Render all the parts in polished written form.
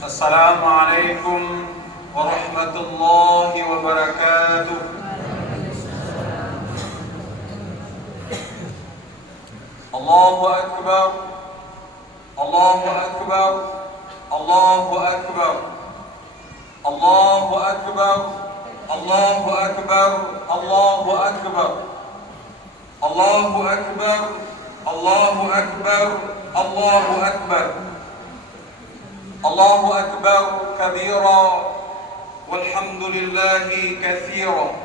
Assalamualaikum warahmatullahi wabarakatuh. Allahu Akbar, Allahu Akbar, Allahu Akbar, Allahu Akbar, Allahu Akbar, Allahu Akbar, Allahu Akbar, Allahu Akbar, Allahu Akbar. Allahu Akbar kabira walhamdulillahi katsira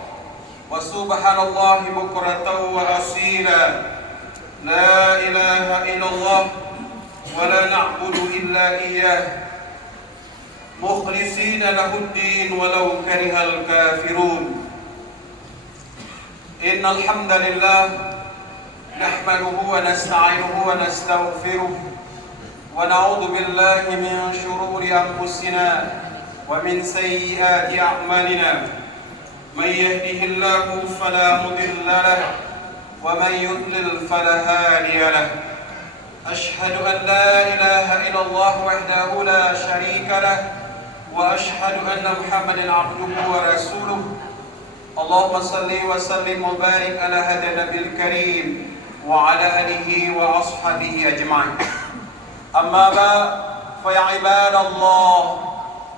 wa subhanallahi bukratan wa asila. La ilaha illallah wa la na'budu illa iyyah mukhlishina lahud-din walau karihal kafirun. Innal hamdalillah nahmaduhu wa nasta'inuhu wa nastaghfiruh ونعوذ بالله من شرور أنفسنا ومن سيئات أعمالنا من يهده الله فلا مضل له ومن يضلل فلا هادي له أشهد أن لا إله إلا الله وحده لا شريك له وأشهد أن محمدا عبده ورسوله اللهم صل وسلم وبارك على هذا النبي الكريم وعلى آله وأصحابه أجمعين. أما بعد فيا عباد الله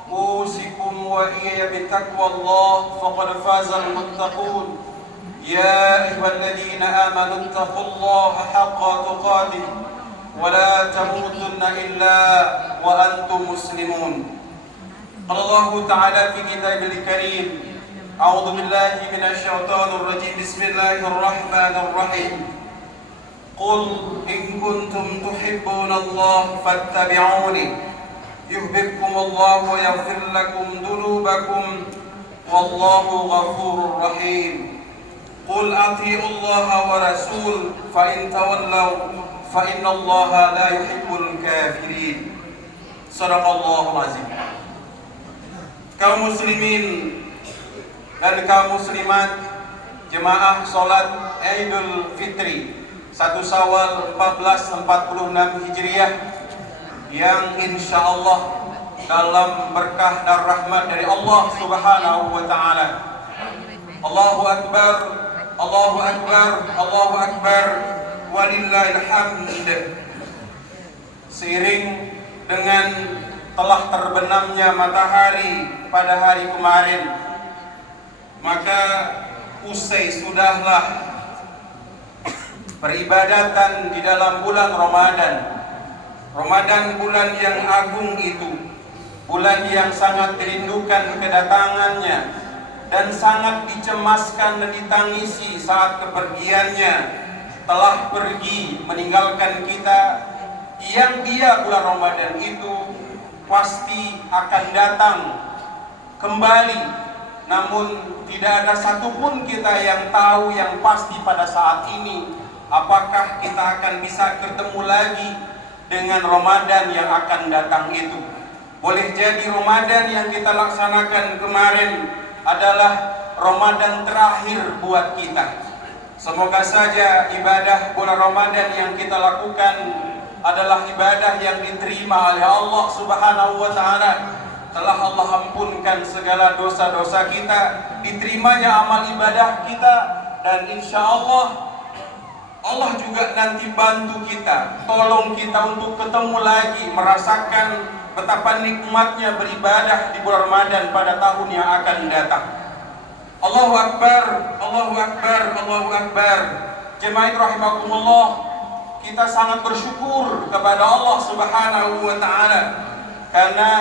أوصيكم وإياي بتقوى الله فقد فاز المتقون. يا أيها الذين آمنوا اتقوا الله حق تقاته ولا تموتن إلا وأنتم مسلمون. قال الله تعالى في كتابه الكريم أعوذ بالله من الشيطان الرجيم بسم الله الرحمن الرحيم قل إن كنتم تحبون الله فاتبعوني يحببكم الله ويغفر لكم ذنوبكم والله غفور رحيم. قل أطيعوا الله ورسوله فإن تولوا فإن الله لا يحب الكافرين. صدق الله العظيم. Kaum muslimin dan kaum muslimat jemaah salat Idul Fitri 1 Syawal 1446 Hijriah yang insya Allah dalam berkah dan rahmat dari Allah Subhanahu wa Ta'ala. Allahu Akbar, Allahu Akbar, Allahu Akbar, walillahil hamd. Seiring dengan telah terbenamnya matahari pada hari kemarin, maka usai sudahlah peribadatan di dalam bulan Ramadan. Ramadan bulan yang agung itu, bulan yang sangat dirindukan kedatangannya dan sangat dicemaskan dan ditangisi saat kepergiannya telah pergi meninggalkan kita. Yang dia bulan Ramadan itu pasti akan datang kembali, namun tidak ada satupun kita yang tahu yang pasti pada saat ini apakah kita akan bisa ketemu lagi dengan Ramadan yang akan datang itu. Boleh jadi Ramadan yang kita laksanakan kemarin adalah Ramadan terakhir buat kita. Semoga saja ibadah bulan Ramadan yang kita lakukan adalah ibadah yang diterima oleh Allah Subhanahu wa Ta'ala. Telah Allah ampunkan segala dosa-dosa kita, diterimanya amal ibadah kita, dan insya Allah Allah juga nanti bantu kita, tolong kita untuk ketemu lagi, merasakan betapa nikmatnya beribadah di bulan Ramadan pada tahun yang akan datang. Allahu Akbar, Allahu Akbar, Allahu Akbar. Jemaah rahimakumullah, kita sangat bersyukur kepada Allah Subhanahu wa Ta'ala karena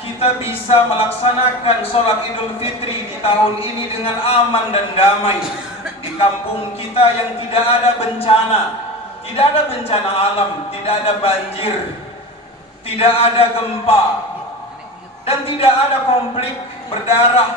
kita bisa melaksanakan sholat Idul Fitri di tahun ini dengan aman dan damai. Di kampung kita yang tidak ada bencana, tidak ada bencana alam, tidak ada banjir, tidak ada gempa, dan tidak ada konflik berdarah.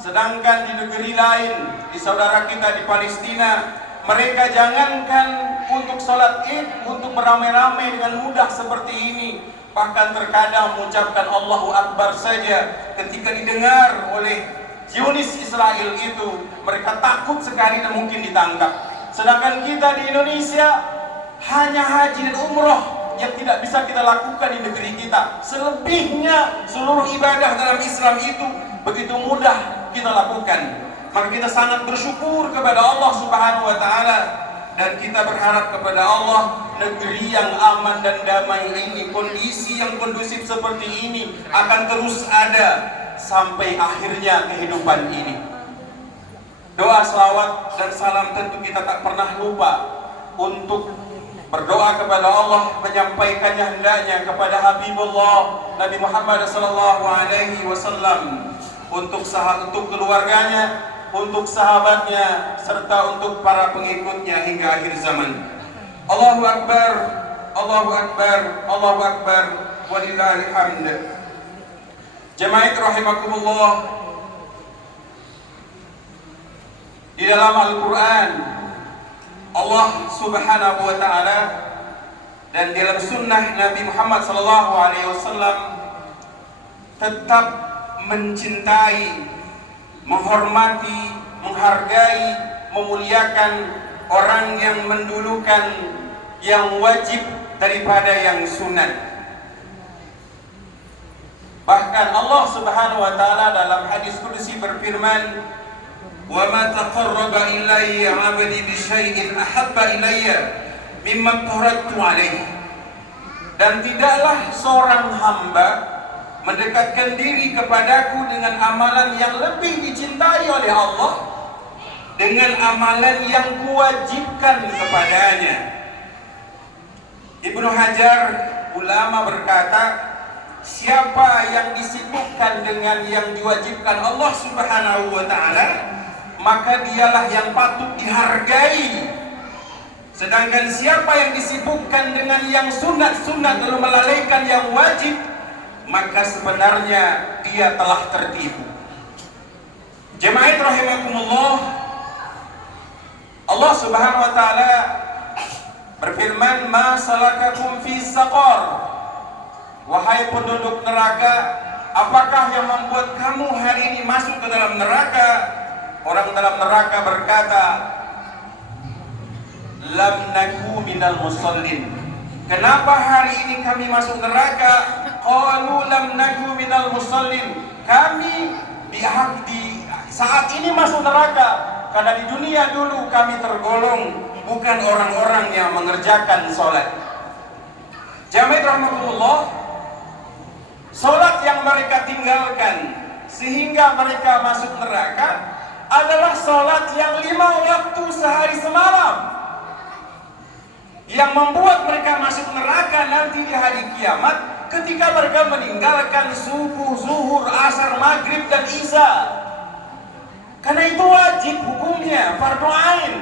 Sedangkan di negeri lain, di saudara kita di Palestina, mereka jangankan untuk sholat Id, untuk beramai-ramai dengan mudah seperti ini, bahkan terkadang mengucapkan Allahu Akbar saja ketika didengar oleh Zionis Israel itu, mereka takut sekali dan mungkin ditangkap. Sedangkan kita di Indonesia hanya haji dan umroh yang tidak bisa kita lakukan di negeri kita. Selebihnya seluruh ibadah dalam Islam itu begitu mudah kita lakukan. Maka kita sangat bersyukur kepada Allah Subhanahu wa taala, dan kita berharap kepada Allah negeri yang aman dan damai ini, kondisi yang kondusif seperti ini akan terus ada sampai akhirnya kehidupan ini. Doa selawat dan salam tentu kita tak pernah lupa untuk berdoa kepada Allah, menyampaikannya hendaknya kepada Habibullah Nabi Muhammad SAW, untuk keluarganya, untuk sahabatnya, serta untuk para pengikutnya hingga akhir zaman. Allahu Akbar, Allahu Akbar, Allahu Akbar, walillahil hamd. Jemaah rahimakumullah, di dalam Al-Quran Allah Subhanahu wa ta'ala dan dalam sunnah Nabi Muhammad SAW tetap mencintai, menghormati, menghargai, memuliakan orang yang mendulukan yang wajib daripada yang sunat. Bahkan Allah Subhanahu wa ta'ala dalam hadis qudsi berfirman, "Wa ma taqarraba ilayya 'abdi bi syai'in ahabba ilayya mimma taraktu 'alaihi." Dan tidaklah seorang hamba mendekatkan diri kepadaku dengan amalan yang lebih dicintai oleh Allah dengan amalan yang kuwajibkan kepadanya. Ibnu Hajar ulama berkata, siapa yang disibukkan dengan yang diwajibkan Allah Subhanahu wa ta'ala, maka dialah yang patut dihargai. Sedangkan siapa yang disibukkan dengan yang sunat-sunat lalu melalaikan yang wajib, maka sebenarnya dia telah tertipu. Jemaah rahimakumullah, Allah Subhanahu wa ta'ala berfirman, "Ma salakakum fi saqar?" Wahai penduduk neraka, apakah yang membuat kamu hari ini masuk ke dalam neraka? Orang dalam neraka berkata, "Lam naku minal musallin." Kenapa hari ini kami masuk neraka? Qalu lam naku minal musallin. Kami di saat ini masuk neraka karena di dunia dulu kami tergolong bukan orang-orang yang mengerjakan sholat. Jamaah rahmatullah, sholat yang mereka tinggalkan sehingga mereka masuk neraka adalah sholat yang 5 waktu sehari semalam, yang membuat mereka masuk neraka nanti di hari kiamat ketika mereka meninggalkan subuh, zuhur, asar, maghrib, dan isya. Karena itu wajib hukumnya, fardu ain.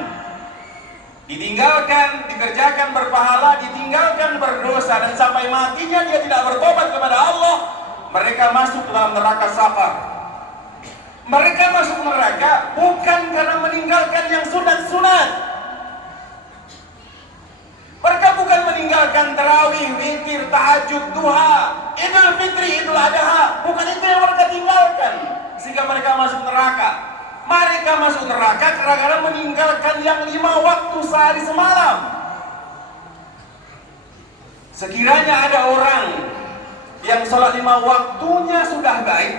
Ditinggalkan, dikerjakan berpahala, ditinggalkan berdosa, dan sampai matinya dia tidak bertobat kepada Allah, mereka masuk ke dalam neraka saqar. Mereka masuk neraka bukan karena meninggalkan yang sunat-sunat. Mereka bukan meninggalkan tarawih, witir, tahajud, duha, Idul Fitri, Idul Adha. Bukan itu yang mereka tinggalkan sehingga mereka masuk neraka. Mereka masuk neraka karena meninggalkan yang 5 waktu sehari semalam. Sekiranya ada orang yang sholat 5 waktunya sudah baik,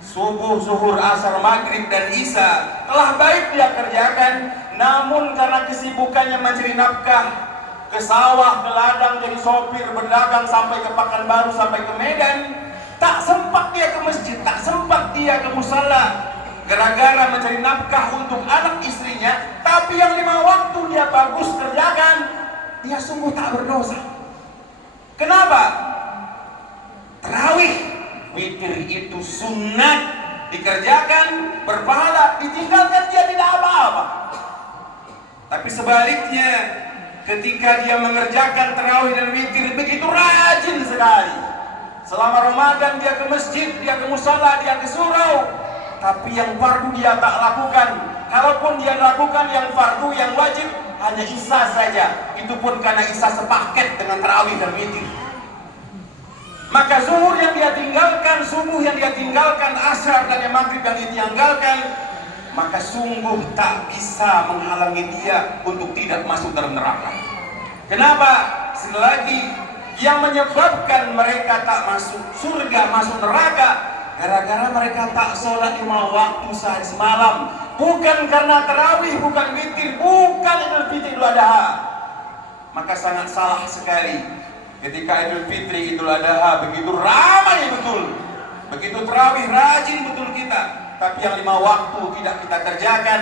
subuh, zuhur, asar, maghrib, dan isya telah baik dia kerjakan, namun karena kesibukannya mencari nafkah, ke sawah, ke ladang, jadi sopir, berdagang sampai ke Pekanbaru, sampai ke Medan, tak sempat dia ke masjid, tak sempat dia ke musala, gara-gara mencari nafkah untuk anak istrinya. Tapi yang 5 waktu dia bagus kerjakan, dia sungguh tak berdosa. Kenapa? Tarawih, witir itu sunat, dikerjakan berpahala, ditinggalkan dia tidak apa-apa. Tapi sebaliknya, ketika dia mengerjakan tarawih dan witir begitu rajin sekali, selama Ramadan dia ke masjid, dia ke musala, dia ke surau, tapi yang fardu dia tak lakukan. Kalaupun dia lakukan yang fardu, yang wajib, hanya isya saja. Itu pun karena isya sepaket dengan tarawih dan witir. Maka zuhur yang dia tinggalkan, subuh yang dia tinggalkan, asar dan yang maghrib yang dia tinggalkan, maka sungguh tak bisa menghalangi dia untuk tidak masuk dalam neraka. Kenapa? selagi yang menyebabkan mereka tak masuk surga, masuk neraka, gara-gara mereka tak sholat 5 waktu sehari semalam. Bukan karena tarawih, bukan witir, bukan Idul Fitri, Idul Adha. Maka sangat salah sekali ketika Idul Fitri, Idul Adha begitu ramai betul, begitu tarawih rajin betul kita, tapi yang 5 waktu tidak kita kerjakan.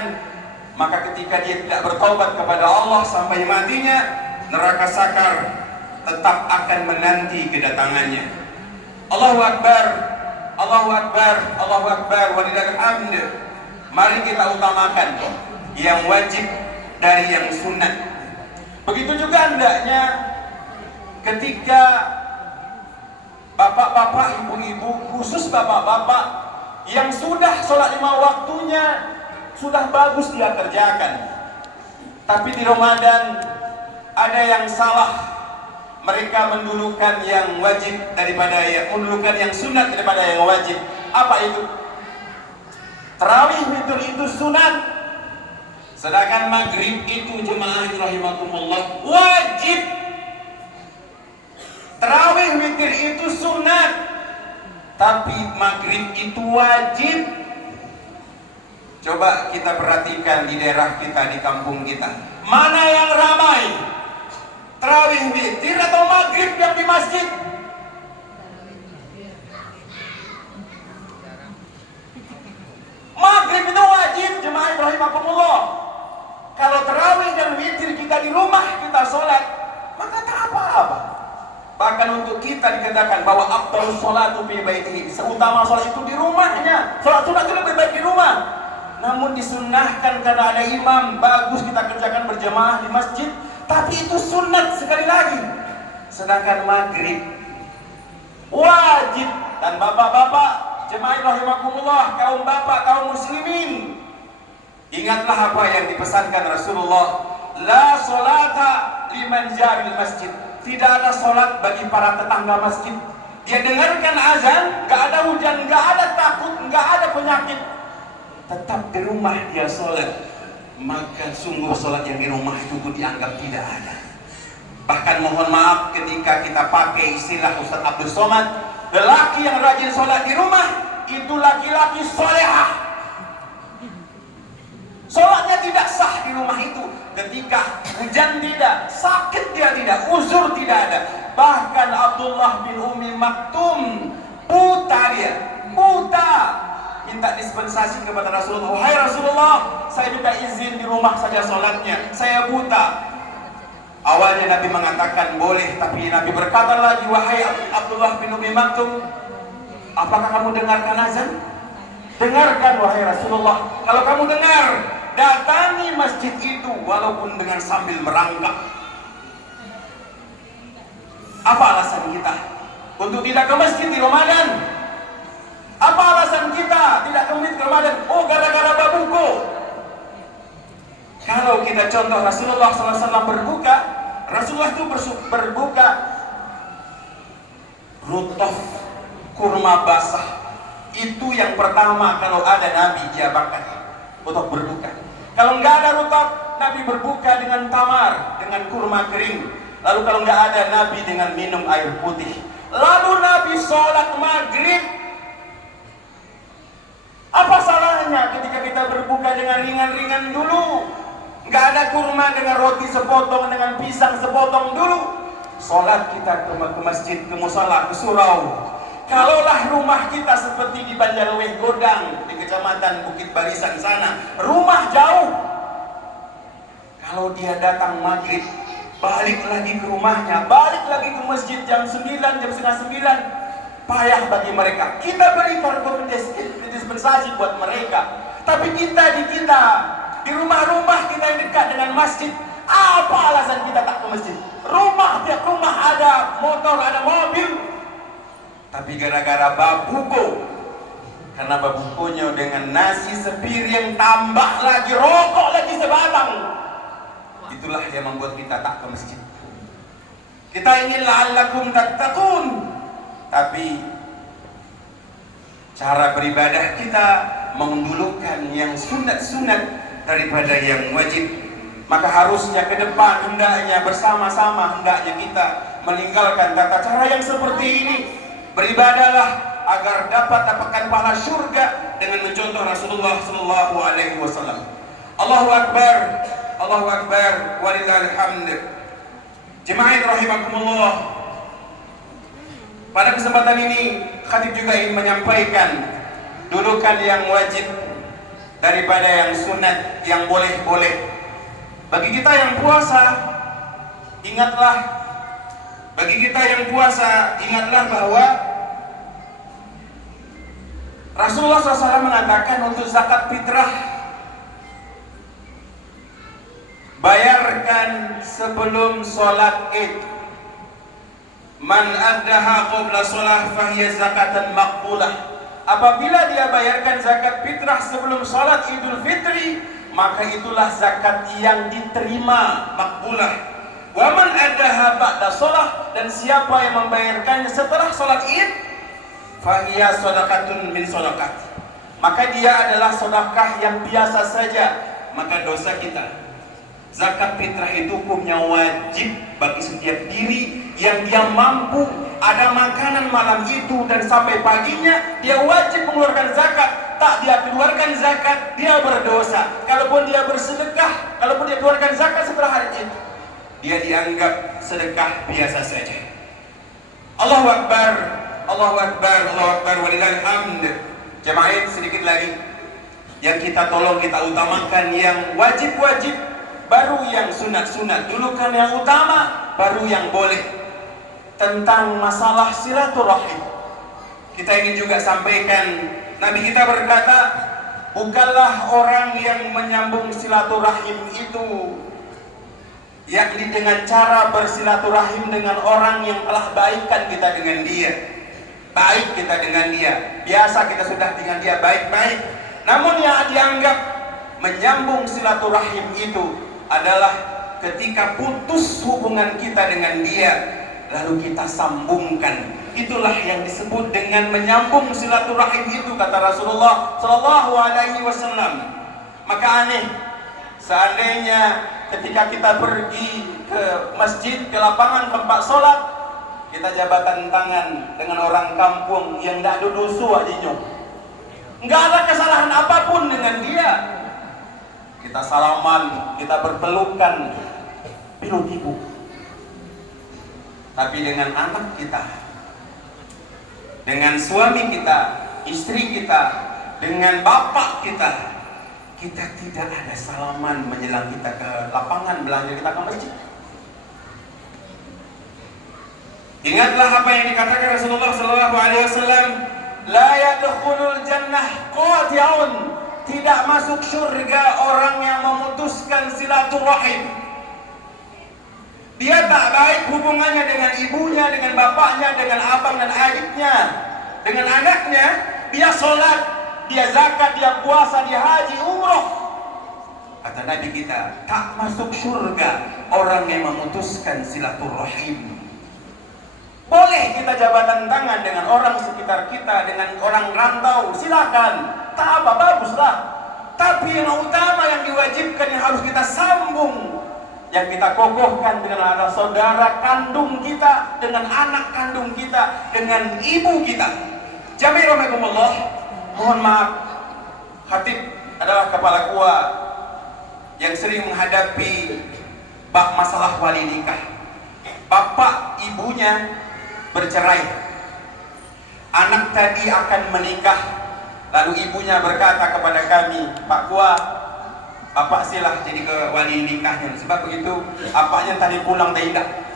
Maka ketika dia tidak bertobat kepada Allah sampai matinya, neraka sakar tetap akan menanti kedatangannya. Allahu Akbar, Allahu Akbar, Allahu Akbar, walillahil hamd. Mari kita utamakan yang wajib dari yang sunat. Begitu juga hendaknya ketika bapak-bapak, ibu-ibu, khusus bapak-bapak yang sudah sholat 5 waktunya, sudah bagus dia kerjakan, tapi di Ramadan ada yang salah. Mereka mendulukan yang wajib daripada mendulukan yang sunat daripada yang wajib. Apa itu? Tarawih itu sunat, sedangkan maghrib itu jemaah rahimakumullah wajib. Tarawih witir itu sunat, tapi maghrib itu wajib. Coba kita perhatikan di daerah kita, di kampung kita, mana yang ramai? Tarawih witir atau maghrib yang di masjid? Maghrib itu wajib, jemaah rahimakumullah. Kalau tarawih dan witir kita di rumah kita sholat, maka tak apa-apa. Bahkan untuk kita dikatakan bahwa afdhalus sholatu fi baitihi, seutama sholat itu di rumahnya. Sholat sunat itu lebih baik di rumah. Namun disunnahkan karena ada imam, bagus kita kerjakan berjamaah di masjid, tapi itu sunat sekali lagi. Sedangkan maghrib wajib. Dan bapak-bapak, jemaah rahimakumullah, kaum bapak, kaum muslimin, ingatlah apa yang dipesankan Rasulullah, la sholata liman jaril masjid. Tidak ada sholat bagi para tetangga masjid. Dia dengarkan azan, gak ada hujan, gak ada takut, gak ada penyakit, tetap di rumah dia sholat, maka sungguh sholat yang di rumah itu dianggap tidak ada. Bahkan mohon maaf ketika kita pakai istilah Ustaz Abdul Somad, lelaki yang rajin sholat di rumah itu laki-laki solehah. Sholatnya tidak sah di rumah itu ketika hujan tidak, sakit dia tidak, uzur tidak ada. Bahkan Abdullah bin Umi Maktum, buta dia, buta, minta dispensasi kepada Rasulullah. Wahai Rasulullah, saya minta izin di rumah saja sholatnya, saya buta. Awalnya Nabi mengatakan boleh, tapi Nabi berkata lagi, wahai Abdullah bin Umi Maktum, apakah kamu dengarkan azan? Dengarkan wahai Rasulullah. Kalau kamu dengar, datangi masjid itu walaupun dengan sambil merangkak. Apa alasan kita untuk tidak ke masjid di Ramadan? Apa alasan kita tidak ke masjid di Ramadan? Oh, gara-gara babuko. Kalau kita contoh Rasulullah SAW berbuka, Rasulullah itu berbuka rutof, kurma basah. Itu yang pertama kalau ada Nabi dia bakar untuk berbuka. Kalau nggak ada rutof, Nabi berbuka dengan tamar, dengan kurma kering. Lalu kalau nggak ada, Nabi dengan minum air putih. Lalu Nabi sholat maghrib. Apa salahnya ketika kita berbuka dengan ringan-ringan dulu? Nggak ada kurma dengan roti sepotong, dengan pisang sepotong dulu. Sholat kita ke masjid, ke musala, ke surau. Kalaulah rumah kita seperti di Banjarweh Godang, di kecamatan Bukit Barisan sana, rumah jauh. Kalau dia datang maghrib, balik lagi ke rumahnya, balik lagi ke masjid jam 9, jam setengah 9, payah bagi mereka. Kita berikan dispensasi buat mereka. Tapi kita di rumah-rumah kita yang dekat dengan masjid, apa alasan kita tak ke masjid? Rumah, tiap rumah ada motor, ada mobil. Tapi gara-gara babuko, karena babukonya dengan nasi sepiring, tambah lagi rokok lagi sebatang, itulah yang membuat kita tak ke masjid. Kita ingin la'allakum tattaqun, tapi cara beribadah kita mendulukan yang sunat-sunat daripada yang wajib. Maka harusnya ke depan hendaknya bersama-sama hendaknya kita meninggalkan tata cara yang seperti ini. Beribadahlah agar dapat dapatkan pahala syurga dengan mencontoh Rasulullah sallallahu alaihi wasallam. Allahu akbar, Allahu akbar, walillahil hamd. Jemaah rahimakumullah. Pada kesempatan ini khatib juga ingin menyampaikan dudukan yang wajib daripada yang sunat, yang boleh-boleh. Bagi kita yang puasa, ingatlah, bagi kita yang puasa, ingatlah bahwa Rasulullah SAW mengatakan untuk zakat fitrah bayarkan sebelum sholat id. Man addaha qabla sholat fahiya zakatan maqbulah. Apabila dia bayarkan zakat fitrah sebelum sholat Idul Fitri, maka itulah zakat yang diterima, makbulah. Wa man addaha ba'da shalah, dan siapa yang membayarkannya setelah salat Id, fahiya shadaqatun min shadaqat, maka dia adalah sedekah yang biasa saja. Maka dosa kita, zakat fitrah itu hukumnya wajib bagi setiap diri yang dia mampu ada makanan malam itu dan sampai paginya dia wajib mengeluarkan zakat. Tak dia keluarkan zakat, dia berdosa. Kalaupun dia bersedekah, kalaupun dia keluarkan zakat setelah hari itu, dia dianggap sedekah biasa saja. Allahu akbar, Allahu akbar, Allahu akbar, walillahil hamd. Jemaah, sedikit lagi yang kita tolong, kita utamakan yang wajib-wajib, baru yang sunat-sunat. Dulu kan yang utama, baru yang boleh. Tentang masalah silaturahim, kita ingin juga sampaikan, Nabi kita berkata, bukanlah orang yang menyambung silaturahim itu yakni dengan cara bersilaturahim dengan orang yang telah baikkan kita dengan dia, baik kita dengan dia, biasa kita sudah dengan dia baik-baik. Namun yang dianggap menyambung silaturahim itu adalah ketika putus hubungan kita dengan dia, lalu kita sambungkan. Itulah yang disebut dengan menyambung silaturahim itu, kata Rasulullah sallallahu alaihi wasallam. Maka aneh seandainya ketika kita pergi ke masjid, ke lapangan tempat sholat, kita jabatan tangan dengan orang kampung yang tidak dudusu ajinya, nggak ada kesalahan apapun dengan dia, kita salaman, kita berpelukan, pilu tipu. Tapi dengan anak kita, dengan suami kita, istri kita, dengan bapak kita, kita tidak ada salaman menjelang kita ke lapangan belanja, kita ke masjid. Ingatlah apa yang dikatakan Rasulullah SAW, la yadkhulul jannah qati'un, tidak masuk surga orang yang memutuskan silaturahim. Dia tak baik hubungannya dengan ibunya, dengan bapaknya, dengan abang dan adiknya, dengan anaknya. Dia sholat, dia zakat, dia puasa, dia haji, umroh. Kata Nabi kita, tak masuk surga orang yang memutuskan silaturahim. Boleh kita jabatan tangan dengan orang sekitar kita, dengan orang rantau, silakan, tak apa, baguslah. Tapi yang utama, yang diwajibkan, yang harus kita sambung, yang kita kokohkan dengan anak saudara kandung kita, dengan anak kandung kita, dengan ibu kita. Jami'in rahimakumullah, mohon maaf, khatib adalah kepala kua yang sering menghadapi bab masalah wali nikah. Bapak ibunya bercerai, anak tadi akan menikah, lalu ibunya berkata kepada kami, Pak Kua, bapak silah jadi ke wali nikahnya. Sebab begitu, apanya tadi pulang tidak.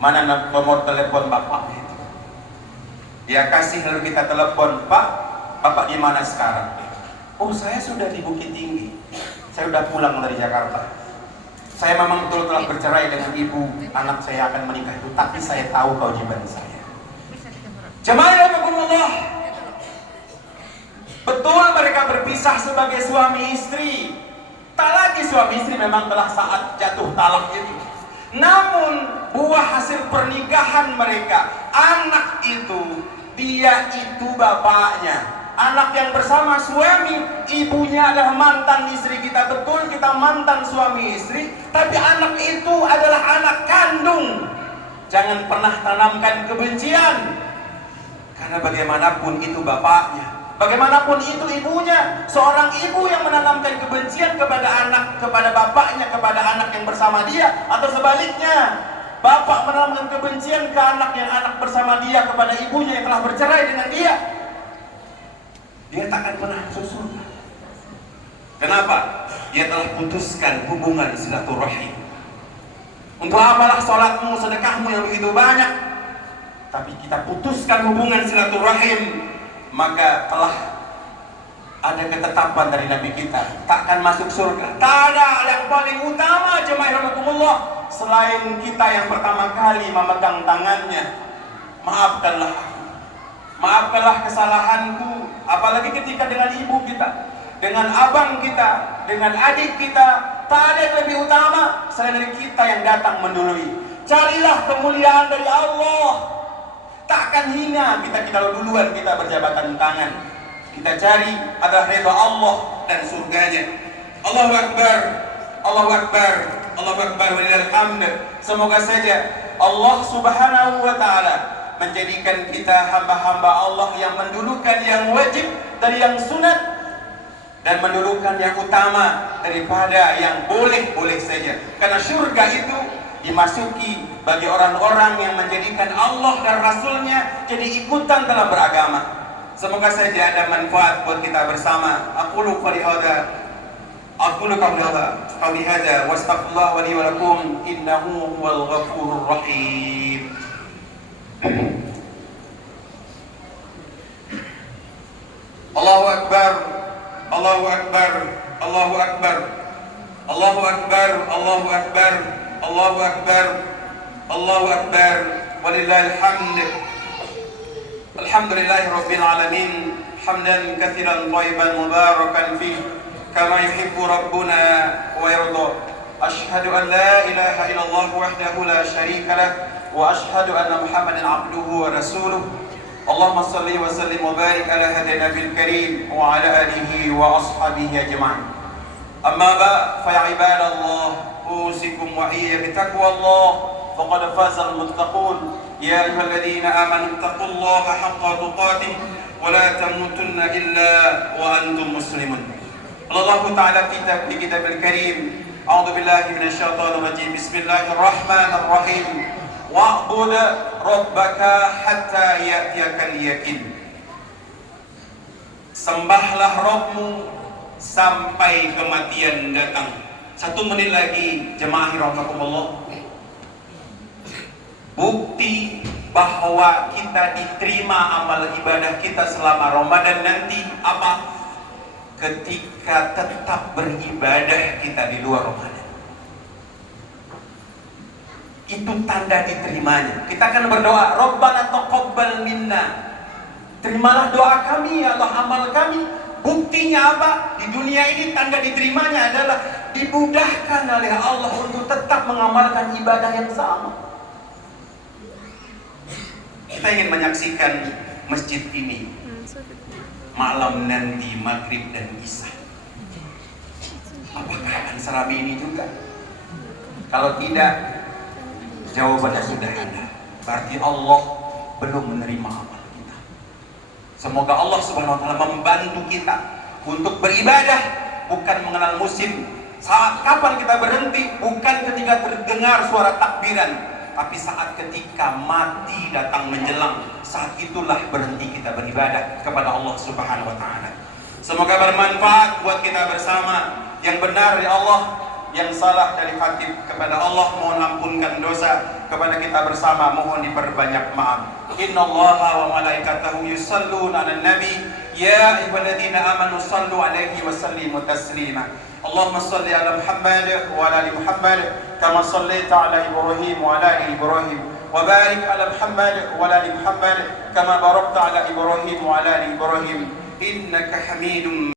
Mana nomor telepon bapaknya itu? Dia kasih, lalu kita telepon, Pak, bapak di mana sekarang? Oh, saya sudah di Bukit Tinggi. Saya sudah pulang dari Jakarta. Saya memang betul telah bercerai dengan ibu anak saya akan menikah itu, tapi saya tahu kewajiban saya. Jemaah rahimakumullah, betul mereka berpisah sebagai suami istri. Tak lagi suami istri, memang telah saat jatuh talak itu. Namun buah hasil pernikahan mereka, anak itu, dia itu bapaknya, anak yang bersama suami, ibunya adalah mantan istri kita. Betul, kita mantan suami istri, tapi anak itu adalah anak kandung. Jangan pernah tanamkan kebencian, karena bagaimanapun itu bapaknya, bagaimanapun itu ibunya. Seorang ibu yang menanamkan kebencian kepada anak, kepada bapaknya, kepada anak yang bersama dia, atau sebaliknya, bapak menanamkan kebencian ke anak yang anak bersama dia kepada ibunya yang telah bercerai dengan dia, dia takkan pernah masuk surga. Kenapa? Dia telah putuskan hubungan silaturahim. Untuk apalah sholatmu, sedekahmu yang begitu banyak, tapi kita putuskan hubungan silaturahim, maka telah ada ketetapan dari Nabi kita, takkan masuk surga. Tak ada yang paling utama, jemaah rahmatullah, selain kita yang pertama kali memegang tangannya. Maafkanlah aku, maafkanlah kesalahanku. Apalagi ketika dengan ibu kita, dengan abang kita, dengan adik kita, tak ada yang lebih utama selain dari kita yang datang mendului. Carilah kemuliaan dari Allah. Takkan hina kita duluan kita berjabatan tangan. Kita cari adalah redha Allah dan surganya. Allahu Akbar, Allahu Akbar, Allahu Akbar, walillahil hamd. Semoga saja Allah Subhanahu wa taala menjadikan kita hamba-hamba Allah yang mendulukan yang wajib dari yang sunat, dan mendulukan yang utama daripada yang boleh-boleh saja. Karena surga itu dimasuki bagi orang-orang yang menjadikan Allah dan Rasulnya jadi ikutan dalam beragama. Semoga saja ada manfaat buat kita bersama. Aqulu qawli hadza wa astaghfirullah wa li wa lakum innahu huwal ghafurur rahim. Allahu Akbar, Allahu Akbar, Allahu Akbar, Allahu Akbar, Allahu Akbar, Allahu Akbar, Allahu Akbar, walillahil hamd. Alhamdulillahi rabbil alamin, hamdan katsiran thayyiban mubarakan fi kama yuhibbu rabbuna wa yarda. Ashhadu an la ilaha illallah wahdahu la syarika lah wa ashhadu anna Muhammadan abduhu wa rasuluh. Allahumma salli wa sallim wa barik ala hadha nabil karim wa ala alihi wa ashabihi ajma'in. Amma fa ya ibadallah, usikum wa iyya bi taqwallah faqad faza al-muttaqun. Ya ayyuhalladzina amanu taqullaha haqqa tuqatih wa la tamutunna illa wa antum muslimun. Allah Ta'ala fi kitabil karim. A'udzu billahi minasyaitonir rajim. Bismillahirrahmanirrahim. Wa'bud rabbaka hatta ya'tiyakal yaqin. Sembahlah Rabbmu sampai kematian datang. 1 menit lagi, jemaah rahimakumullah. Bukti bahwa kita diterima amal ibadah kita selama Ramadan nanti apa? Ketika tetap beribadah kita di luar Ramadan. Itu tanda diterimanya. Kita akan berdoa, Rabbana taqabbal minna. Terimalah doa kami ya Allah, amal kami. Buktinya apa? Di dunia ini tanda diterimanya adalah dimudahkan oleh Allah untuk tetap mengamalkan ibadah yang sama. Kita ingin menyaksikan masjid ini malam nanti maghrib dan isya. Apakah Ansarabi ini juga? Kalau tidak, jawabannya sudah ada. Berarti Allah belum menerima amal kita. Semoga Allah Subhanahu wa taala membantu kita untuk beribadah bukan mengenal musim. Saat kapan kita berhenti bukan ketika terdengar suara takbiran, tapi saat ketika mati datang menjelang, saat itulah berhenti kita beribadah kepada Allah Subhanahu wa taala. Semoga bermanfaat buat kita bersama. Yang benar dari Allah, yang salah dari khatib kepada Allah mohon ampunkan dosa, kepada kita bersama mohon diperbanyak maaf. Innallaha wa malaikatahu yusalluna 'alan nabi ya ayyuhalladzina amanu sallu 'alaihi wa sallimu taslima. Allahumma salli 'ala Muhammad wa 'ala ali Muhammad kama shallaita 'ala Ibrahim wa 'ala ali Ibrahim wa barik 'ala Muhammad wa 'ala ali Muhammad kama barakta 'ala Ibrahim wa 'ala ali Ibrahim innaka Hamidum